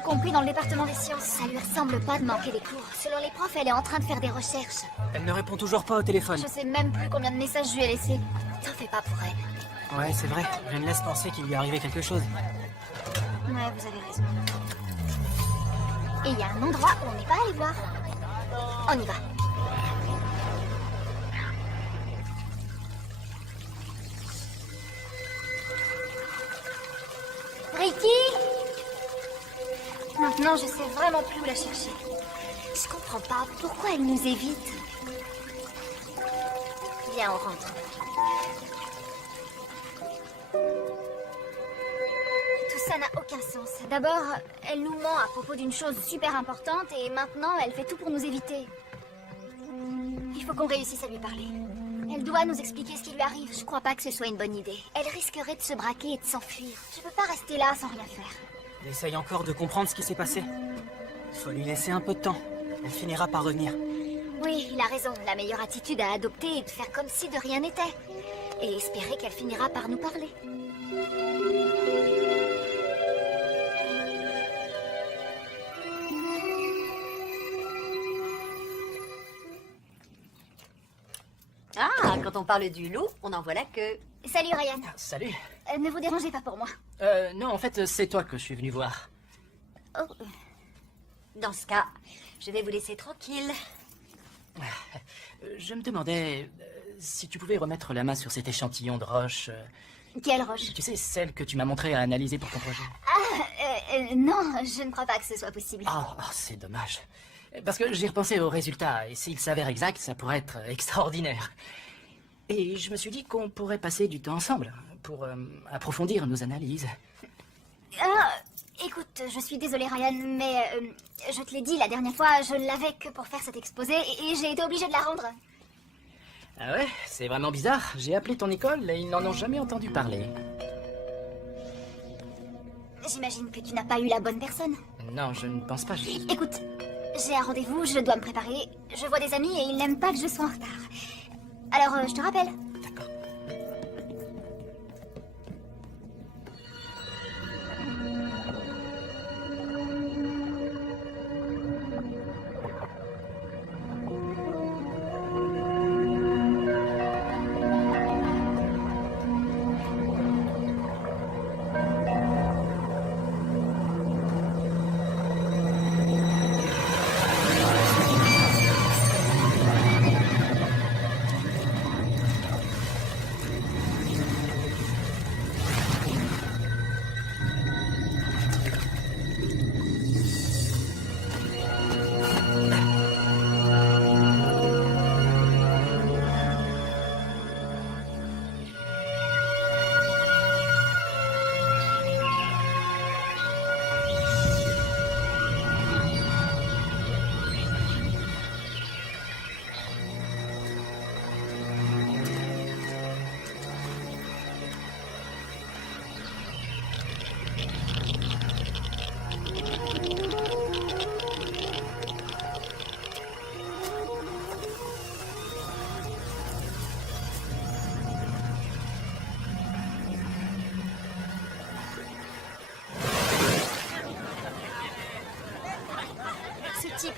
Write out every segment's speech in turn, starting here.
y compris dans le département des sciences. Ça lui ressemble pas de manquer des cours. Selon les profs, elle est en train de faire des recherches. Elle ne répond toujours pas au téléphone. Je sais même plus combien de messages je lui ai laissés. T'en fais pas pour elle. Ouais, c'est vrai. Je me laisse penser qu'il lui est arrivé quelque chose. Ouais, vous avez raison. Et il y a un endroit où on n'est pas allé voir. On y va. Ricky! Maintenant, je sais vraiment plus où la chercher. Je comprends pas pourquoi elle nous évite. Viens, on rentre. Tout ça n'a aucun sens. D'abord, elle nous ment à propos d'une chose super importante et maintenant, elle fait tout pour nous éviter. Il faut qu'on réussisse à lui parler. Elle doit nous expliquer ce qui lui arrive. Je crois pas que ce soit une bonne idée. Elle risquerait de se braquer et de s'enfuir. Je peux pas rester là sans rien faire. Elle essaye encore de comprendre ce qui s'est passé. Faut lui laisser un peu de temps. Elle finira par revenir. Oui, il a raison. La meilleure attitude à adopter est de faire comme si de rien n'était. Et espérer qu'elle finira par nous parler. Ah, quand on parle du loup, on en voit la queue. Salut Ryan. Salut. Ne vous dérangez pas pour moi. Non, en fait, c'est toi que je suis venu voir. Oh. Dans ce cas, je vais vous laisser tranquille. Je me demandais si tu pouvais remettre la main sur cet échantillon de roche. Quelle roche? Tu sais, celle que tu m'as montrée à analyser pour ton projet. Non, je ne crois pas que ce soit possible. Oh, c'est dommage. Parce que j'ai repensé aux résultats, et s'il s'avère exact, ça pourrait être extraordinaire. Et je me suis dit qu'on pourrait passer du temps ensemble, pour approfondir nos analyses. Écoute, je suis désolée Ryan, mais je te l'ai dit la dernière fois, je l'avais que pour faire cet exposé et j'ai été obligée de la rendre. Ah ouais, c'est vraiment bizarre. J'ai appelé ton école et ils n'en ont jamais entendu parler. J'imagine que tu n'as pas eu la bonne personne. Non, je ne pense pas. Écoute, j'ai un rendez-vous, je dois me préparer. Je vois des amis et ils n'aiment pas que je sois en retard. Alors, je te rappelle. D'accord.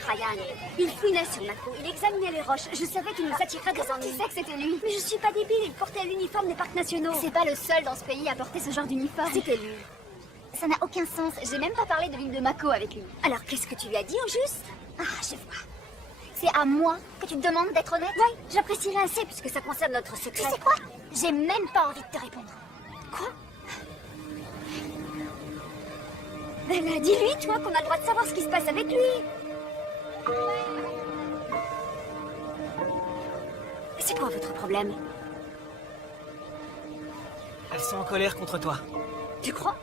Ryan. Il fouinait sur Mako, il examinait les roches. Je savais qu'il nous attirerait des ennuis. Tu sais que c'était lui. Mais je suis pas débile, il portait l'uniforme des parcs nationaux. C'est pas le seul dans ce pays à porter ce genre d'uniforme. C'était lui. Ça n'a aucun sens. J'ai même pas parlé de l'île de Mako avec lui. Alors qu'est-ce que tu lui as dit au juste? Ah, je vois. C'est à moi que tu te demandes d'être honnête? Oui, j'apprécierais assez puisque ça concerne notre secret. Tu sais quoi? J'ai même pas envie de te répondre. Quoi? Ben, dis-lui, toi, qu'on a le droit de savoir ce qui se passe avec lui. C'est quoi votre problème? Elles sont en colère contre toi. Tu crois?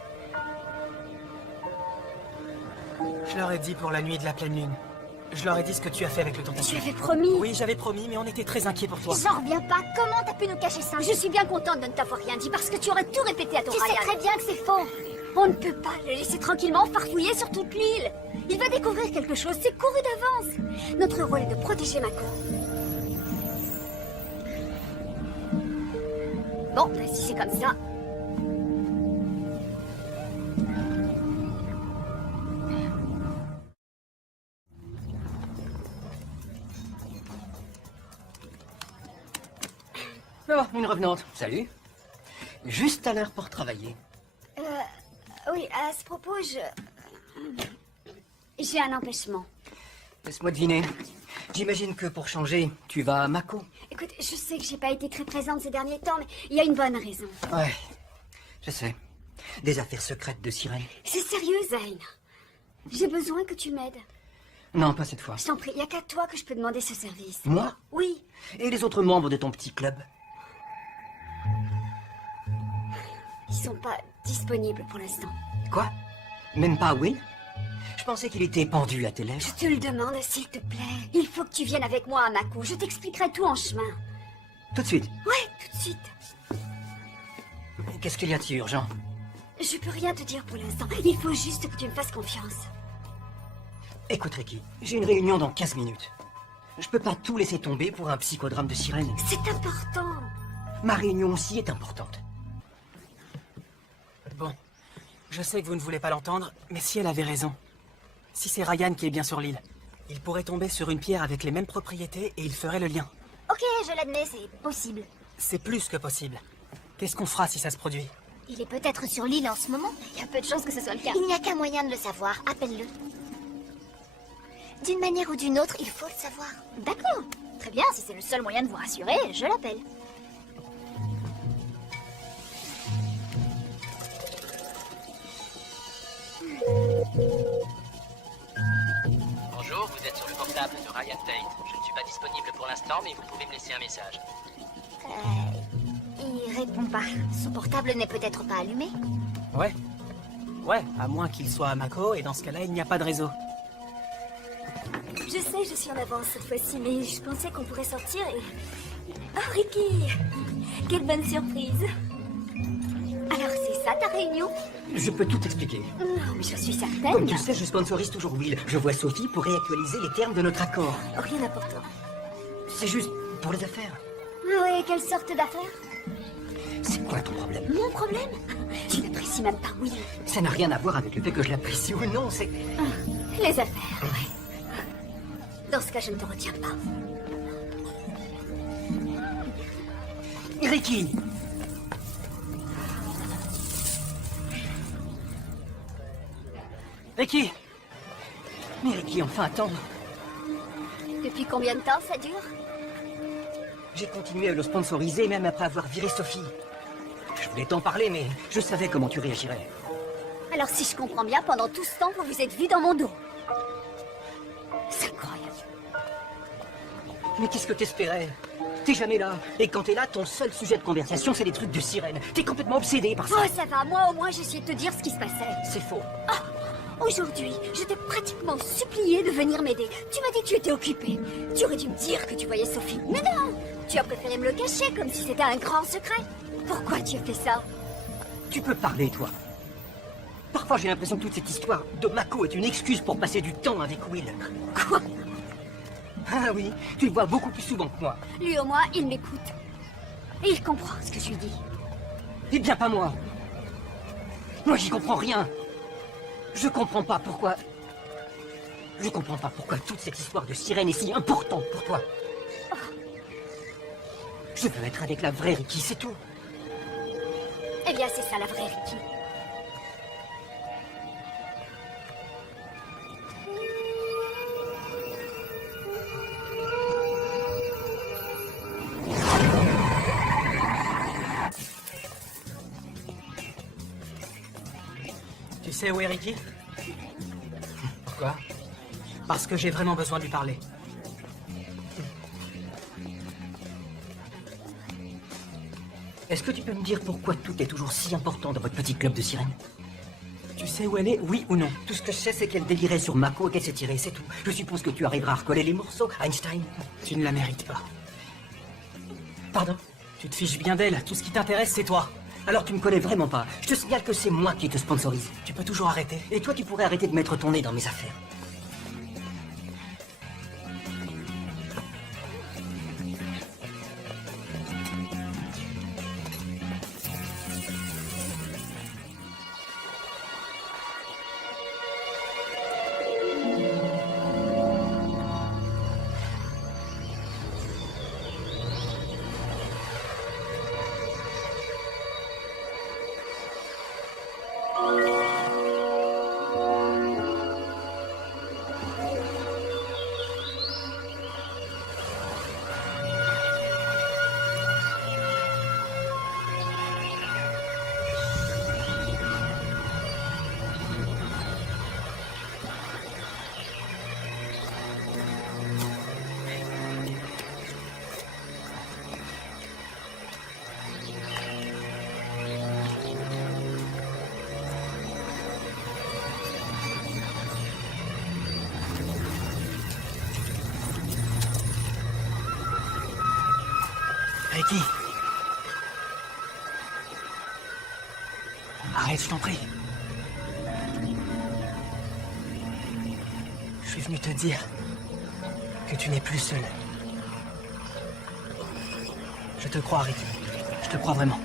Je leur ai dit pour la nuit de la pleine lune. Je leur ai dit ce que tu as fait avec le Tu tentative. avais promis. Oui, j'avais promis, mais on était très inquiets pour toi. J'en reviens pas. Comment t'as pu nous cacher ça? Je suis bien contente de ne t'avoir rien dit parce que tu aurais tout répété à ton Tu sais Ryan. très bien que c'est faux. On ne peut pas le laisser tranquillement farfouiller sur toute l'île. Il va découvrir quelque chose, c'est couru d'avance. Notre rôle est de protéger Mako. Bon, ben, si c'est comme ça... Oh, une revenante. Salut. Juste à l'heure pour travailler. Oui, à ce propos, j'ai un empêchement. Laisse-moi deviner. J'imagine que pour changer, tu vas à Mako. Écoute, je sais que j'ai pas été très présente ces derniers temps, mais il y a une bonne raison. Ouais, je sais. Des affaires secrètes de sirène. C'est sérieux, Zayn. J'ai besoin que tu m'aides. Non, pas cette fois. Je t'en prie, il n'y a qu'à toi que je peux demander ce service. Moi? Oui. Et les autres membres de ton petit club? Ils sont pas disponibles pour l'instant. Quoi? Même pas Will? Je pensais qu'il était pendu à tes lèvres. Je te le demande, s'il te plaît. Il faut que tu viennes avec moi à Mako. Je t'expliquerai tout en chemin. Tout de suite. Ouais, tout de suite. Qu'est-ce qu'il y a de si urgent? Je peux rien te dire pour l'instant. Il faut juste que tu me fasses confiance. Écoute, Ricky, j'ai une réunion dans 15 minutes. Je peux pas tout laisser tomber pour un psychodrame de sirène. C'est important. Ma réunion aussi est importante. Bon, je sais que vous ne voulez pas l'entendre, mais si elle avait raison. Si c'est Ryan qui est bien sur l'île, il pourrait tomber sur une pierre avec les mêmes propriétés et il ferait le lien. Ok, je l'admets, c'est possible. C'est plus que possible. Qu'est-ce qu'on fera si ça se produit? Il est peut-être sur l'île en ce moment. Il y a peu de chances que ce soit le cas. Il n'y a qu'un moyen de le savoir. Appelle-le. D'une manière ou d'une autre, il faut le savoir. D'accord. Très bien, si c'est le seul moyen de vous rassurer, je l'appelle. Bonjour, vous êtes sur le portable de Ryan Tate. Je ne suis pas disponible pour l'instant, mais vous pouvez me laisser un message. Il répond pas. Son portable n'est peut-être pas allumé. Ouais. Ouais, à moins qu'il soit à Mako, et dans ce cas-là, il n'y a pas de réseau. Je sais, je suis en avance cette fois-ci, mais je pensais qu'on pourrait sortir et... Oh, Ricky! Quelle bonne surprise! Alors, c'est ça ta réunion? Je peux tout expliquer. Non, mais je suis certaine. Comme tu le sais, je sponsorise toujours Will. Je vois Sophie pour réactualiser les termes de notre accord. Rien d'important. C'est juste pour les affaires. Oui, quelle sorte d'affaire? C'est quoi ton problème? Mon problème? Tu n'apprécies même pas Will. Ça n'a rien à voir avec le fait que je l'apprécie ou non, c'est... Les affaires, ouais. Dans ce cas, je ne te retiens pas. Ricky! Ricky! Mais Ricky, enfin, attends. Depuis combien de temps ça dure? J'ai continué à le sponsoriser même après avoir viré Sophie. Je voulais t'en parler, mais je savais comment tu réagirais. Alors, si je comprends bien, pendant tout ce temps, vous vous êtes vus dans mon dos. C'est incroyable. Mais qu'est-ce que t'espérais? T'es jamais là. Et quand t'es là, ton seul sujet de conversation, c'est des trucs de sirène. T'es complètement obsédé par ça. Oh, ça va. Moi, au moins, j'ai essayé de te dire ce qui se passait. C'est faux. Aujourd'hui, je t'ai pratiquement supplié de venir m'aider. Tu m'as dit que tu étais occupé. Tu aurais dû me dire que tu voyais Sophie. Mais non! Tu as préféré me le cacher, comme si c'était un grand secret. Pourquoi tu as fait ça? Tu peux parler, toi. Parfois, j'ai l'impression que toute cette histoire de Mako est une excuse pour passer du temps avec Will. Quoi? Ah oui, tu le vois beaucoup plus souvent que moi. Lui, au moins, il m'écoute. Et il comprend ce que je lui dis. Eh bien, pas moi. Moi, j'y comprends rien. Je comprends pas pourquoi... Je comprends pas pourquoi toute cette histoire de sirène est si importante pour toi. Je veux être avec la vraie Ricky, c'est tout. Eh bien, c'est ça la vraie Ricky. Tu sais où est Ricky? Pourquoi? Parce que j'ai vraiment besoin de lui parler. Est-ce que tu peux me dire pourquoi tout est toujours si important dans votre petit club de sirènes? Tu sais où elle est, oui ou non? Tout ce que je sais, c'est qu'elle délirait sur Mako et qu'elle s'est tirée, c'est tout. Je suppose que tu arriveras à recoller les morceaux, Einstein. Tu ne la mérites pas. Pardon? Tu te fiches bien d'elle, tout ce qui t'intéresse, c'est toi. Alors tu me connais vraiment pas. Je te signale que c'est moi qui te sponsorise. Tu peux toujours arrêter. Et toi, tu pourrais arrêter de mettre ton nez dans mes affaires. Ricky. Arrête, je t'en prie. Je suis venu te dire que tu n'es plus seul. Je te crois, Ricky. Je te crois vraiment.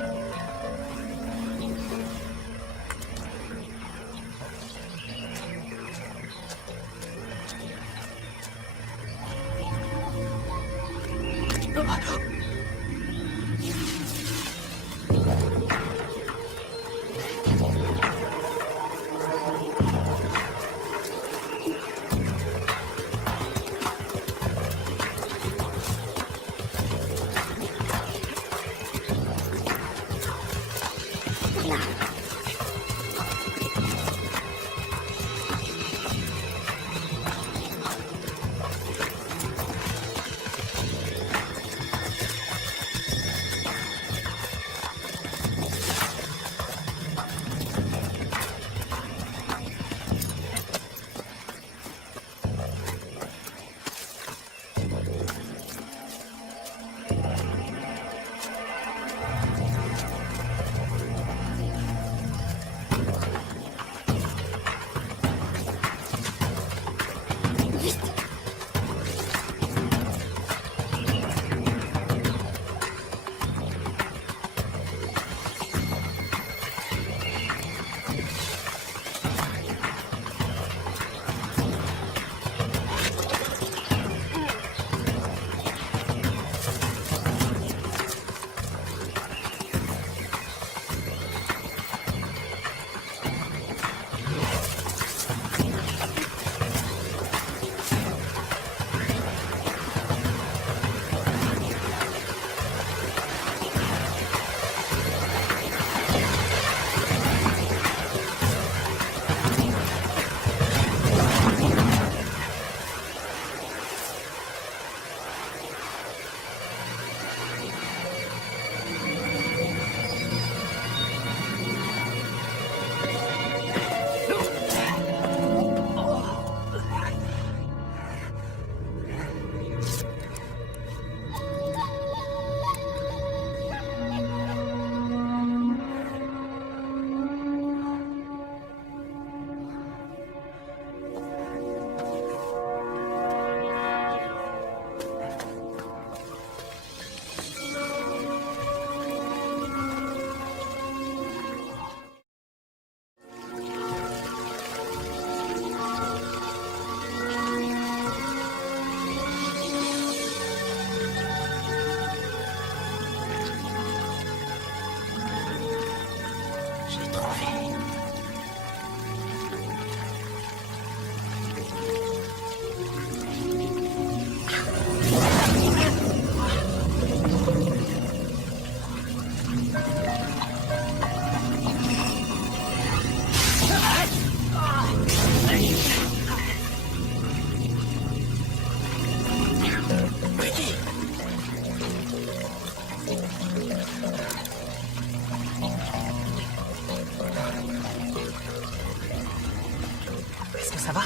Ça va?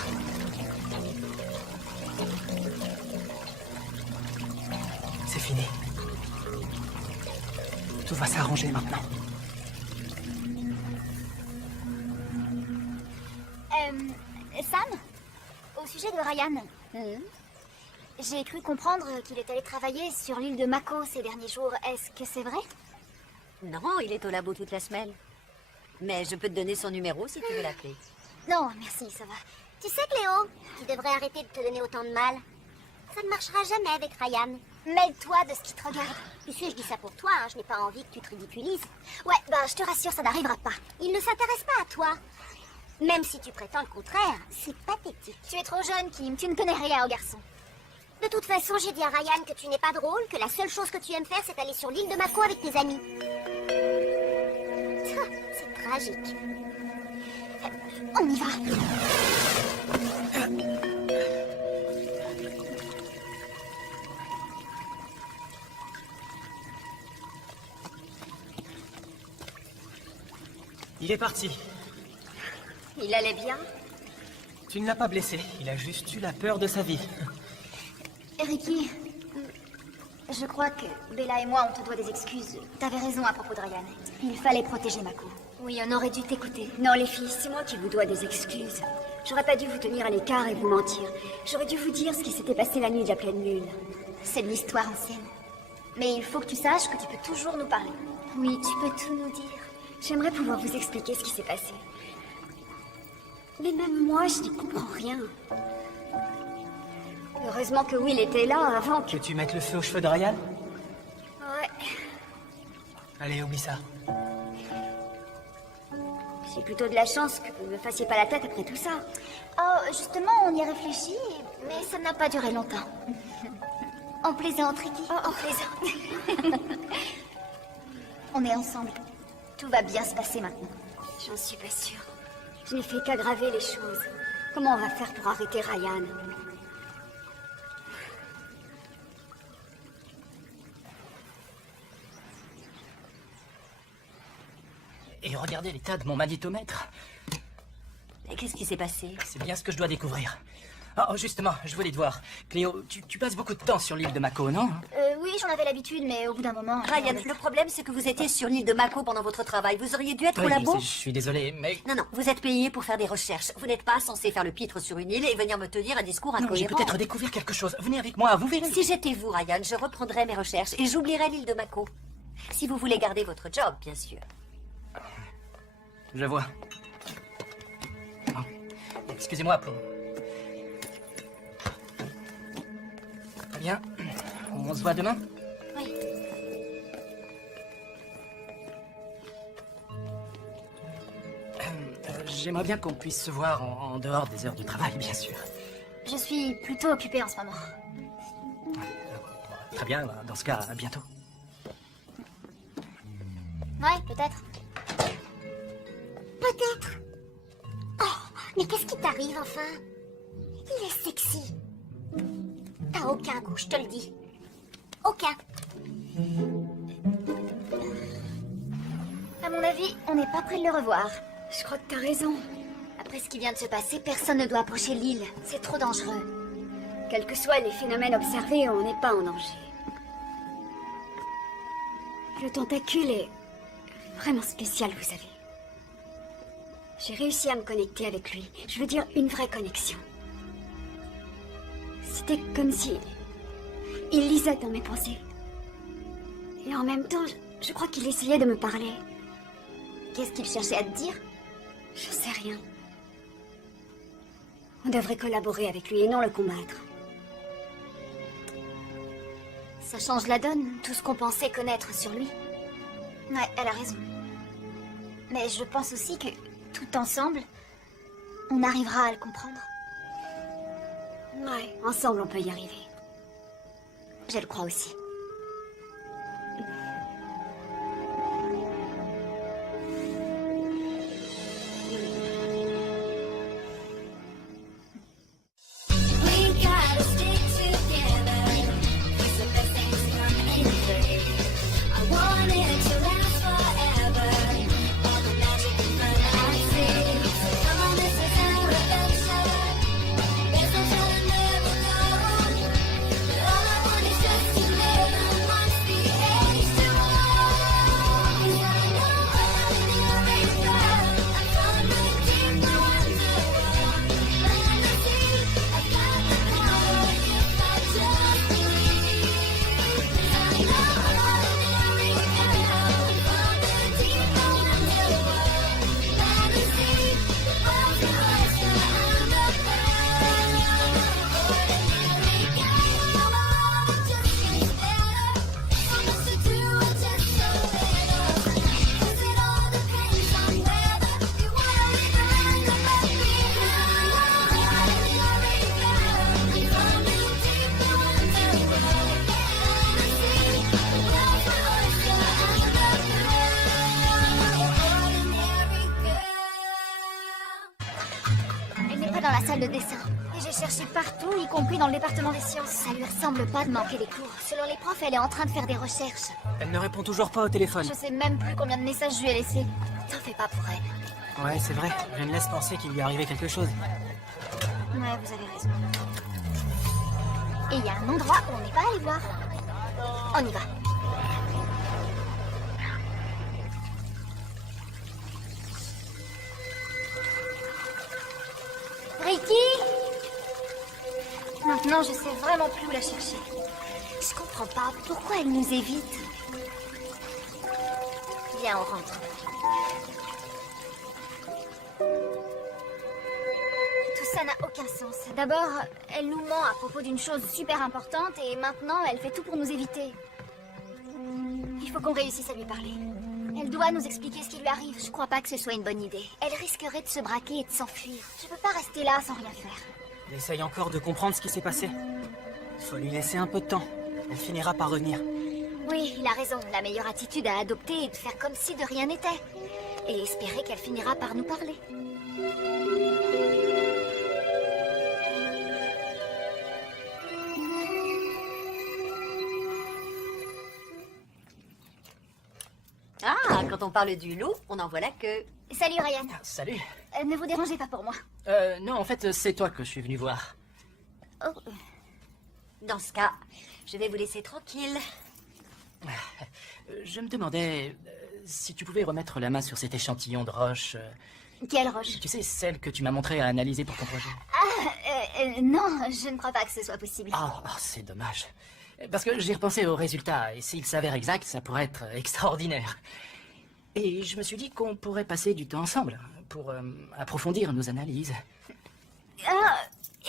C'est fini. Tout va s'arranger maintenant. Sam, au sujet de Ryan, j'ai cru comprendre qu'il est allé travailler sur l'île de Mako ces derniers jours. Est-ce que c'est vrai? Non, il est au labo toute la semaine. Mais je peux te donner son numéro si tu veux l'appeler. Non, merci, ça va. Tu sais, Cléo, tu devrais arrêter de te donner autant de mal. Ça ne marchera jamais avec Ryan. Mêle-toi de ce qui te regarde. Tu sais, je dis ça pour toi, hein, je n'ai pas envie que tu te ridiculises. Ouais, bah je te rassure, ça n'arrivera pas. Il ne s'intéresse pas à toi. Même si tu prétends le contraire, c'est pathétique. Tu es trop jeune, Kim, tu ne connais rien aux garçons. De toute façon, j'ai dit à Ryan que tu n'es pas drôle, que la seule chose que tu aimes faire, c'est aller sur l'île de Mako avec tes amis. C'est tragique. On y va. Il est parti. Il allait bien? Tu ne l'as pas blessé. Il a juste eu la peur de sa vie. Ricky, Je crois que Bella et moi, on te doit des excuses. T'avais raison à propos de Ryan. Il fallait protéger Mako. Oui, on aurait dû t'écouter. Non, les filles, c'est moi qui vous dois des excuses. J'aurais pas dû vous tenir à l'écart et vous mentir. J'aurais dû vous dire ce qui s'était passé la nuit de la pleine lune. C'est de l'histoire ancienne. Mais il faut que tu saches que tu peux toujours nous parler. Oui, tu peux tout nous dire. J'aimerais pouvoir vous expliquer ce qui s'est passé. Mais même moi, je n'y comprends rien. Heureusement que Will était là avant que... Que tu mettes le feu aux cheveux de Ryan? Ouais, Allez, oublie ça. j'ai plutôt de la chance que vous ne me fassiez pas la tête après tout ça. Oh, justement, on y réfléchit, mais ça n'a pas duré longtemps. On plaisante, Ricky. Oh, on plaisante. On est ensemble. Tout va bien se passer maintenant. J'en suis pas sûre. Je n'ai fait qu'aggraver les choses. Comment on va faire pour arrêter Ryan? Et regardez l'état de mon magnétomètre. Et qu'est-ce qui s'est passé? C'est bien ce que je dois découvrir. Oh, justement, je voulais te voir. Cléo, tu passes beaucoup de temps sur l'île de Mako, non? Oui, j'en avais l'habitude, mais au bout d'un moment... Ryan, le problème c'est que vous étiez sur l'île de Mako pendant votre travail. Vous auriez dû être au Oui, labo. je suis désolé, mais... Non, vous êtes payé pour faire des recherches. Vous n'êtes pas censé faire le pitre sur une île et venir me tenir un discours Non, j'ai incohérent. peut-être découvert quelque chose. Venez avec moi, vous verrez. Si j'étais vous, Ryan, je reprendrais mes recherches et j'oublierais l'île de Mako. Si vous voulez garder votre job, bien sûr. Je vois. Oh, excusez-moi pour... Très bien. On se voit demain? Oui. J'aimerais bien qu'on puisse se voir en dehors des heures de travail, bien sûr. Je suis plutôt occupée en ce moment. Très bien, dans ce cas, à bientôt. Ouais, peut-être. Peut-être. Oh, mais qu'est-ce qui t'arrive enfin? Il est sexy. T'as aucun goût, je te le dis. Aucun. À mon avis, on n'est pas près de le revoir. Je crois que t'as raison. Après ce qui vient de se passer, personne ne doit approcher l'île. C'est trop dangereux. Quels que soient les phénomènes observés, on n'est pas en danger. Le tentacule est vraiment spécial, vous savez. J'ai réussi à me connecter avec lui. Je veux dire, une vraie connexion. C'était comme si... il lisait dans mes pensées. Et en même temps, je crois qu'il essayait de me parler. Qu'est-ce qu'il cherchait à te dire? Je sais rien. On devrait collaborer avec lui et non le combattre. Ça change la donne, tout ce qu'on pensait connaître sur lui. Ouais, elle a raison. Mais je pense aussi que, tout ensemble, on arrivera à le comprendre. Ouais, ensemble on peut y arriver. Je le crois aussi. Dans la salle de dessin. Et j'ai cherché partout, y compris dans le département des sciences. Ça lui ressemble pas de manquer des cours. Selon les profs, elle est en train de faire des recherches. Elle ne répond toujours pas au téléphone. Je sais même plus combien de messages je lui ai laissés. T'en fais pas pour elle. Ouais, c'est vrai. Je me laisse penser qu'il lui est arrivé quelque chose. Ouais, vous avez raison. Et il y a un endroit où on n'est pas allé voir. On y va. Ricky? Maintenant, je sais vraiment plus où la chercher. Je comprends pas pourquoi elle nous évite. Viens, on rentre. Tout ça n'a aucun sens. D'abord, elle nous ment à propos d'une chose super importante et maintenant, elle fait tout pour nous éviter. Il faut qu'on réussisse à lui parler. Elle doit nous expliquer ce qui lui arrive. Je crois pas que ce soit une bonne idée. Elle risquerait de se braquer et de s'enfuir. Je peux pas rester là sans rien faire. Elle essaye encore de comprendre ce qui s'est passé. Faut lui laisser un peu de temps. Elle finira par revenir. Oui, il a raison. La meilleure attitude à adopter est de faire comme si de rien n'était. Et espérer qu'elle finira par nous parler. Ah, quand on parle du loup, on en voit la queue. Salut Ryan. Ah, salut. Ne vous dérangez pas pour moi. Non, en fait, c'est toi que je suis venu voir. Oh, Dans ce cas, je vais vous laisser tranquille. Je me demandais si tu pouvais remettre la main sur cet échantillon de roche. quelle roche? Tu sais, celle que tu m'as montrée à analyser pour ton projet. Non, je ne crois pas que ce soit possible. C'est dommage. Parce que j'ai repensé aux résultats, et s'il s'avère exact, ça pourrait être extraordinaire. Et je me suis dit qu'on pourrait passer du temps ensemble, pour approfondir nos analyses.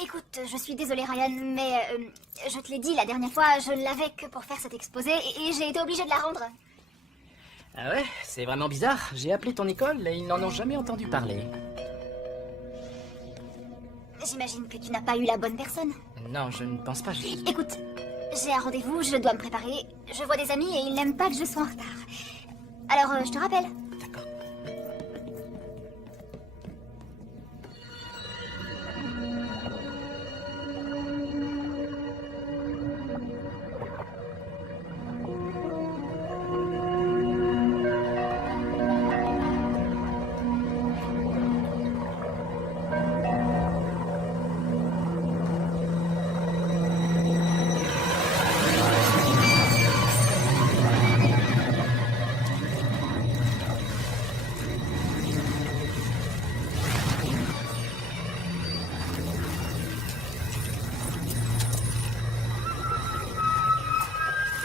Écoute, je suis désolée Ryan, mais je te l'ai dit la dernière fois, je ne l'avais que pour faire cet exposé et j'ai été obligée de la rendre. Ah ouais, c'est vraiment bizarre. J'ai appelé ton école et ils n'en ont jamais entendu parler. J'imagine que tu n'as pas eu la bonne personne. Non, je ne pense pas. Écoute, j'ai un rendez-vous, je dois me préparer. Je vois des amis et ils n'aiment pas que je sois en retard. Alors, je te rappelle. D'accord.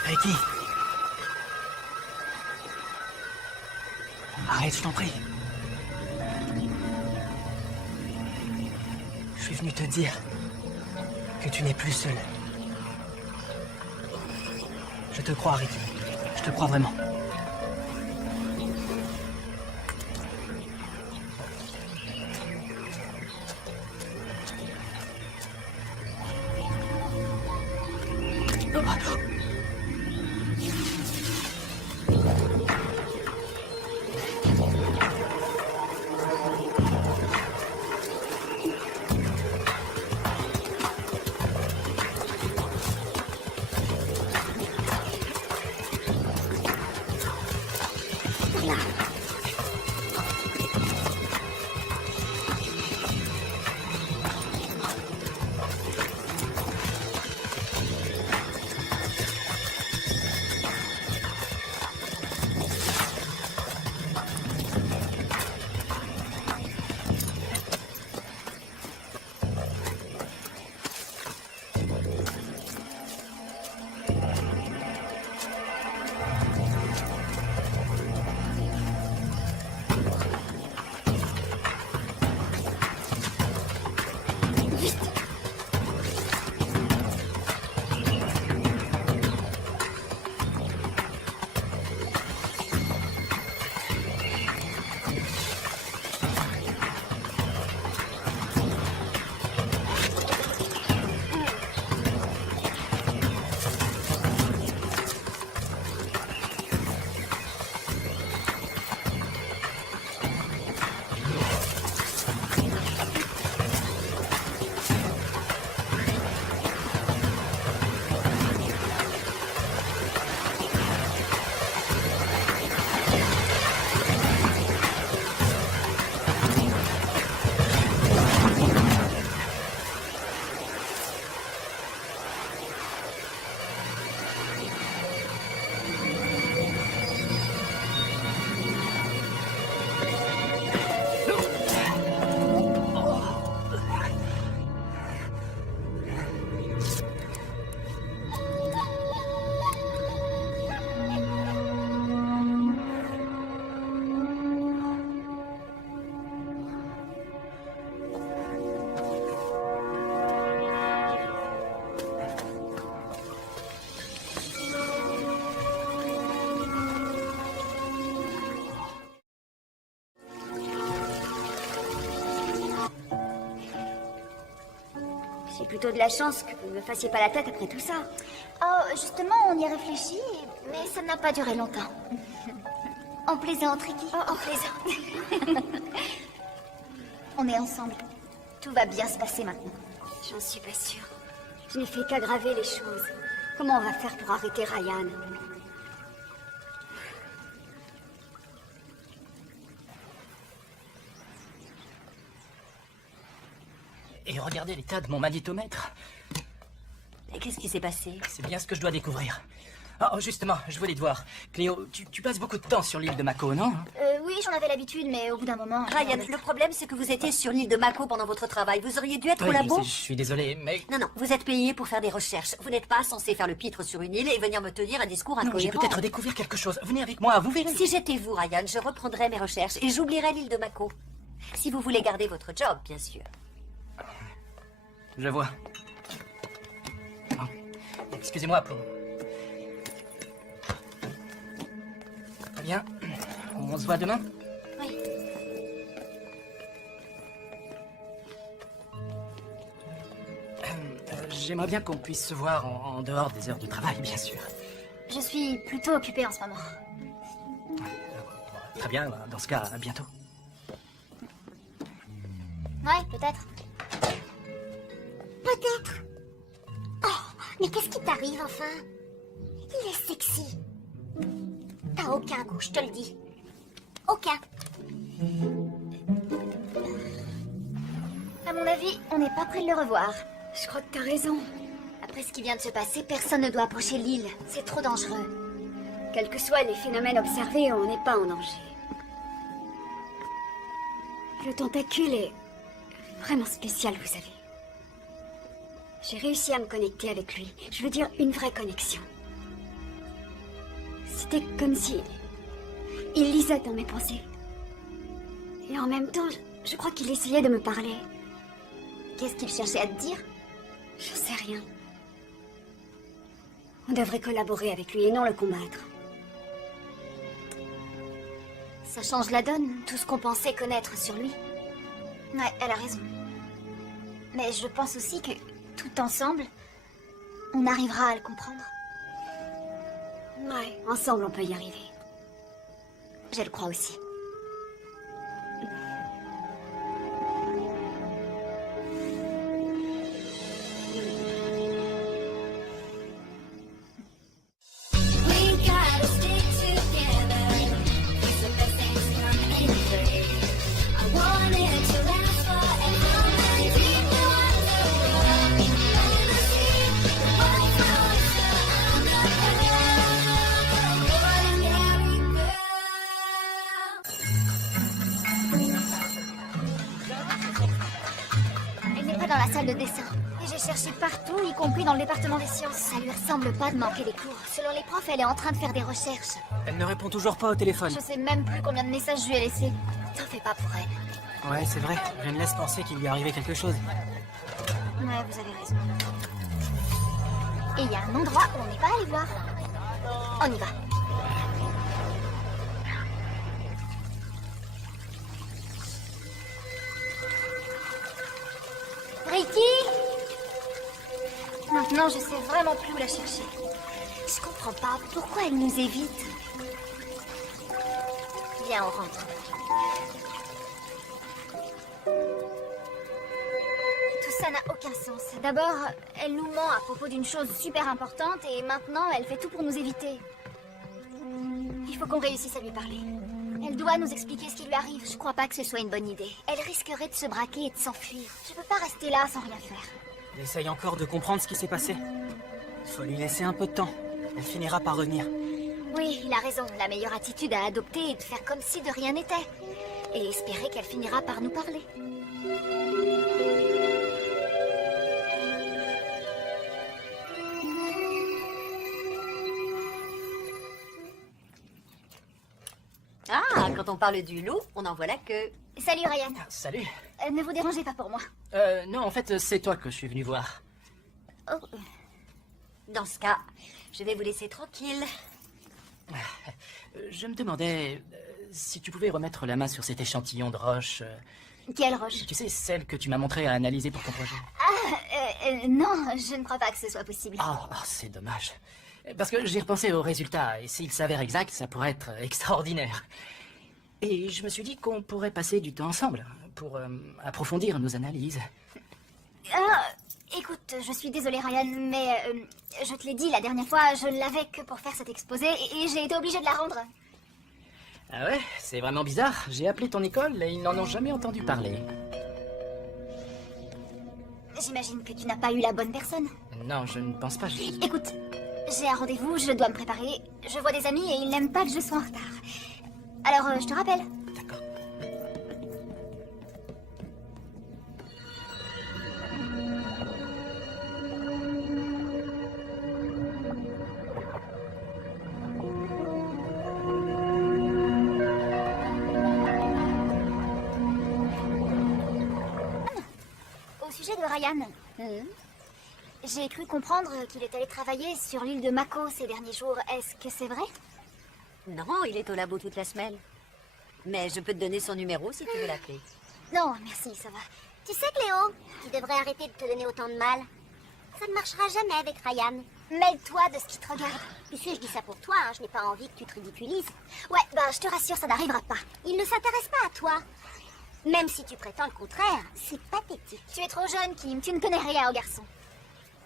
Ricky. Arrête, je t'en prie. Je suis venu te dire que tu n'es plus seul. Je te crois, Ricky. Je te crois vraiment. J'ai plutôt de la chance que vous ne me fassiez pas la tête après tout ça. Oh, justement, on y réfléchit, mais ça n'a pas duré longtemps. On plaisante, Ricky. On plaisante. On est ensemble. Tout va bien se passer maintenant. J'en suis pas sûre. Je n'ai fait qu'aggraver les choses. Comment on va faire pour arrêter Ryan? Et regardez l'état de mon magnétomètre. Et qu'est-ce qui s'est passé? C'est bien ce que je dois découvrir. Oh, justement, je voulais te voir. Cléo, tu passes beaucoup de temps sur l'île de Mako, non? Oui, j'en avais l'habitude, mais au bout d'un moment... Ryan, le problème c'est que vous étiez sur l'île de Mako pendant votre travail. Vous auriez dû être au Oui, labo. je suis désolé, mais... Non, vous êtes payé pour faire des recherches. Vous n'êtes pas censé faire le pitre sur une île et venir me tenir un discours Non, incohérent. j'ai peut-être découvert quelque chose. Venez avec moi, vous verrez. Si j'étais vous, Ryan, je reprendrais mes recherches et j'oublierais l'île de Mako. Si vous voulez garder votre job, bien sûr. Je vois. Oh, excusez-moi pour... Très bien. On se voit demain? Oui. J'aimerais bien qu'on puisse se voir en dehors des heures de travail, bien sûr. Je suis plutôt occupée en ce moment. Très bien, dans ce cas, à bientôt. Ouais, peut-être. Peut-être. Oh, mais qu'est-ce qui t'arrive enfin? Il est sexy. T'as aucun goût, je te le dis. Aucun. À mon avis, on n'est pas près de le revoir. Je crois que t'as raison. Après ce qui vient de se passer, personne ne doit approcher l'île. C'est trop dangereux. Quels que soient les phénomènes observés, on n'est pas en danger. Le tentacule est vraiment spécial, vous savez. J'ai réussi à me connecter avec lui. Je veux dire, une vraie connexion. C'était comme si... il lisait dans mes pensées. Et en même temps, je crois qu'il essayait de me parler. Qu'est-ce qu'il cherchait à te dire? Je sais rien. On devrait collaborer avec lui et non le combattre. Ça change la donne, tout ce qu'on pensait connaître sur lui. Ouais, elle a raison. Mais je pense aussi que, tout ensemble, on arrivera à le comprendre. Ouais, ensemble on peut y arriver. Je le crois aussi. Elle n'est pas dans la salle de dessin. Et j'ai cherché partout, y compris dans le département des sciences. Ça lui ressemble pas de manquer des cours. Selon les profs, elle est en train de faire des recherches. Elle ne répond toujours pas au téléphone. Je sais même plus combien de messages je lui ai laissés. T'en fais pas pour elle. Ouais, c'est vrai. Je me laisse penser qu'il lui est arrivé quelque chose. Ouais, vous avez raison. Et il y a un endroit où on n'est pas allé voir. On y va. Ricky! Maintenant, je sais vraiment plus où la chercher. Je comprends pas pourquoi elle nous évite. Viens, on rentre. Tout ça n'a aucun sens. D'abord, elle nous ment à propos d'une chose super importante et maintenant, elle fait tout pour nous éviter. Il faut qu'on réussisse à lui parler. Elle doit nous expliquer ce qui lui arrive. Je crois pas que ce soit une bonne idée. Elle risquerait de se braquer et de s'enfuir. Je peux pas rester là sans rien faire. Elle essaye encore de comprendre ce qui s'est passé. Faut lui laisser un peu de temps. Elle finira par revenir. Oui, il a raison. La meilleure attitude à adopter est de faire comme si de rien n'était. Et espérer qu'elle finira par nous parler. Ah, quand on parle du loup, on en voit la queue. Salut Ryan. Salut. Ne vous dérangez pas pour moi. Non, en fait, c'est toi que je suis venu voir. Oh, Dans ce cas, je vais vous laisser tranquille. Je me demandais si tu pouvais remettre la main sur cet échantillon de roche. Quelle roche? Tu sais, celle que tu m'as montrée à analyser pour ton projet. Non, je ne crois pas que ce soit possible. C'est dommage. Parce que j'ai repensé aux résultats, et s'il s'avère exact, ça pourrait être extraordinaire. Et je me suis dit qu'on pourrait passer du temps ensemble, pour approfondir nos analyses. Écoute, je suis désolée Ryan, mais je te l'ai dit la dernière fois, je ne l'avais que pour faire cet exposé et j'ai été obligée de la rendre. Ah ouais, c'est vraiment bizarre. J'ai appelé ton école et ils n'en ont jamais entendu parler. J'imagine que tu n'as pas eu la bonne personne. Non, je ne pense pas. Écoute, j'ai un rendez-vous, je dois me préparer. Je vois des amis et ils n'aiment pas que je sois en retard. Alors, je te rappelle. D'accord. Au sujet de Ryan, j'ai cru comprendre qu'il est allé travailler sur l'île de Mako ces derniers jours. Est-ce que c'est vrai? Non, il est au labo toute la semaine. Mais je peux te donner son numéro si tu veux l'appeler. Non, merci, ça va. Tu sais, Cléo, tu devrais arrêter de te donner autant de mal. Ça ne marchera jamais avec Ryan. Mêle-toi de ce qui te regarde. Tu sais, je dis ça pour toi, hein, je n'ai pas envie que tu te ridiculises. Ouais, je te rassure, ça n'arrivera pas. Il ne s'intéresse pas à toi. Même si tu prétends le contraire, c'est pathétique. Tu es trop jeune, Kim, tu ne connais rien aux garçons.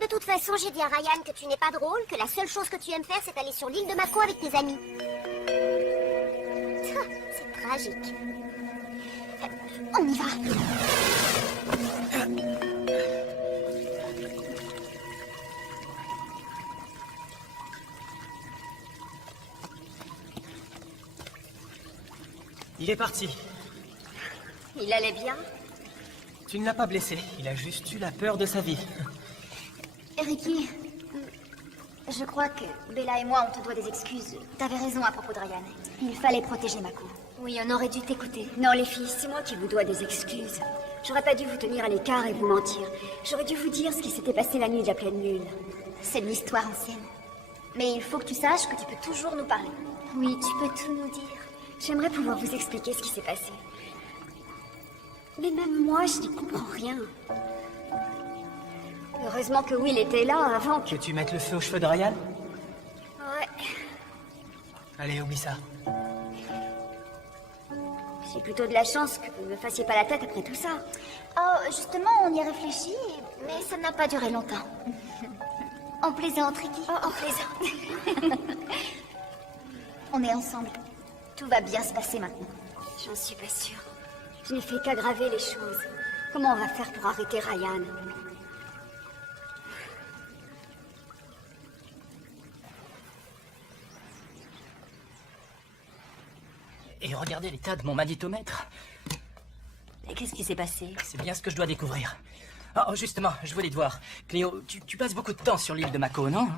De toute façon, j'ai dit à Ryan que tu n'es pas drôle, que la seule chose que tu aimes faire, c'est aller sur l'île de Mako avec tes amis. C'est tragique. On y va. Il est parti. Il allait bien? Tu ne l'as pas blessé, il a juste eu la peur de sa vie. Ricky, je crois que Bella et moi, on te doit des excuses. T'avais raison à propos de Ryan. Il fallait protéger Mako. Oui, on aurait dû t'écouter. Non, les filles, c'est moi qui vous dois des excuses. J'aurais pas dû vous tenir à l'écart et vous mentir. J'aurais dû vous dire ce qui s'était passé la nuit de la pleine lune. C'est de l'histoire ancienne. Mais il faut que tu saches que tu peux toujours nous parler. Oui, tu peux tout nous dire. J'aimerais pouvoir vous expliquer ce qui s'est passé. Mais même moi, je n'y comprends rien. Heureusement que Will était là avant que... Que tu mettes le feu aux cheveux de Ryan? Ouais. Allez, oublie ça. J'ai plutôt de la chance que vous ne me fassiez pas la tête après tout ça. Oh, justement, on y réfléchit, mais ça n'a pas duré longtemps. On plaisante, Ricky. Oh, on plaisante. On est ensemble. Tout va bien se passer maintenant. J'en suis pas sûre. Je n'ai fait qu'aggraver les choses. Comment on va faire pour arrêter Ryan? Et regardez l'état de mon magnétomètre. Et qu'est-ce qui s'est passé? C'est bien ce que je dois découvrir. Oh, justement, je voulais te voir. Cléo, tu passes beaucoup de temps sur l'île de Mako, non?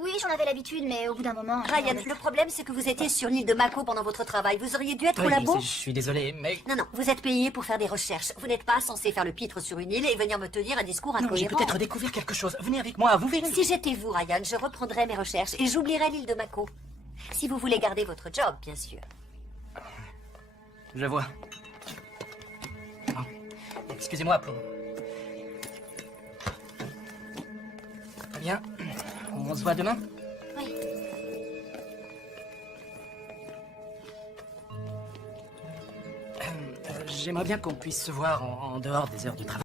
Oui, j'en avais l'habitude, mais au bout d'un moment... Ryan, le problème c'est que vous étiez sur l'île de Mako pendant votre travail. Vous auriez dû être au Oui, labo. je suis désolé, mais... Non, vous êtes payé pour faire des recherches. Vous n'êtes pas censé faire le pitre sur une île et venir me tenir un discours Non, j'ai incohérent. peut-être découvert quelque chose. Venez avec moi, vous verrez. Si j'étais vous, Ryan, je reprendrais mes recherches et j'oublierais l'île de Mako. Si vous voulez garder votre job, bien sûr. Je vois. Bon. Excusez-moi pour... Très bien. On se voit demain? Oui. J'aimerais bien qu'on puisse se voir en dehors des heures de travail.